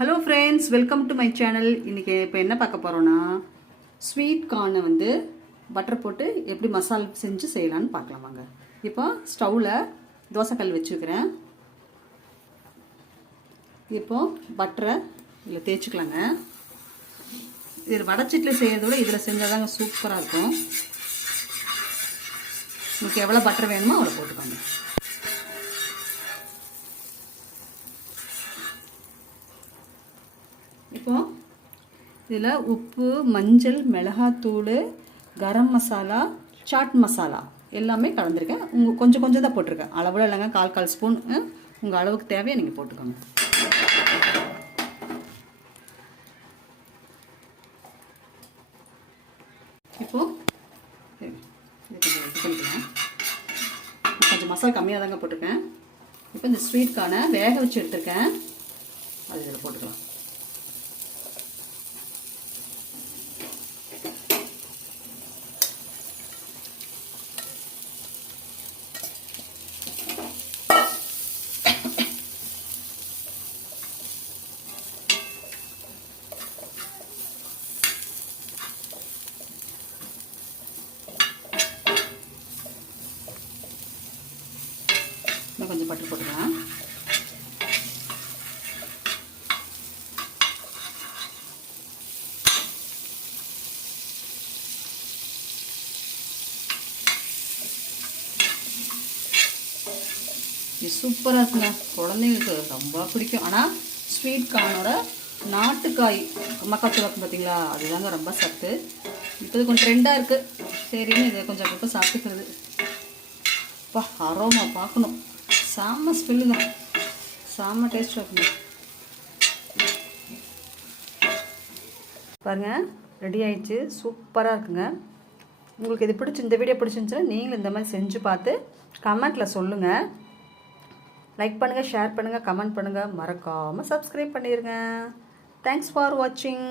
Hello friends, welcome to my channel. இன்றைக்கி இப்போ என்ன பார்க்க போகிறோன்னா, ஸ்வீட் கார்னை வந்து பட்டர் போட்டு எப்படி மசால் செஞ்சு செய்யலான்னு பார்க்கலாம் வாங்க. இப்போ ஸ்டவ்வில் தோசைக்கல் வச்சுருக்கிறேன். இப்போது பட்டரை இதில் தேய்ச்சிக்கலாங்க. இது வடச்சட்டில் செய்கிறத விட இதில் செஞ்சால் தாங்க சூப்பராக இருக்கும். உங்களுக்கு எவ்வளோ பட்டர் வேணுமோ அவ்வளோ போட்டுக்கோங்க. இப்போ இதில் உப்பு, மஞ்சள், மிளகாத்தூள், கரம் மசாலா, சாட் மசாலா எல்லாமே கலந்துருக்கேன். கொஞ்சம் கொஞ்சம் தான் போட்டிருக்கேன், அளவில் இல்லைங்க. கால் ஸ்பூன் உங்கள் அளவுக்கு தேவையை நீங்கள் போட்டுக்கோங்க. இப்போது பண்ணிக்கலாம். கொஞ்சம் மசாலா கம்மியாக தாங்க போட்டிருக்கேன். இப்போ இந்த ஸ்வீட்கான வேக வச்சு எடுத்துருக்கேன், அது இதில் போட்டுக்கலாம். கொஞ்சம் பட்டர் போட்டுக்கலாம். இது சூப்பராக இருக்குங்க, குழந்தைங்களுக்கு ரொம்ப பிடிக்கும். ஆனால் ஸ்வீட் கார்னோட நாட்டுக்காய் மக்காச்சோளம் இருக்கும் பார்த்தீங்களா, அதுதாங்க ரொம்ப சத்து. இப்போ இது கொஞ்சம் ட்ரெண்டாக இருக்குது, சரின்னு இதை கொஞ்சம் அப்பப்போ சாப்பிட்டுக்கிறது. அப்பா அரோமா பார்க்கணும், செம்ம ஸ்மெல்லுங்க, செம்ம டேஸ்ட்டாக இருக்குங்க. பாருங்கள், ரெடி ஆயிடுச்சு, சூப்பராக இருக்குங்க. உங்களுக்கு இது இந்த வீடியோ பிடிச்சிருந்துச்சுன்னா நீங்களும் இந்த மாதிரி செஞ்சு பார்த்து கமெண்ட்டில் சொல்லுங்கள். லைக் பண்ணுங்கள், ஷேர் பண்ணுங்கள், கமெண்ட் பண்ணுங்கள், மறக்காமல் சப்ஸ்கிரைப் பண்ணிடுங்க. தேங்க்ஸ் ஃபார் வாட்சிங்.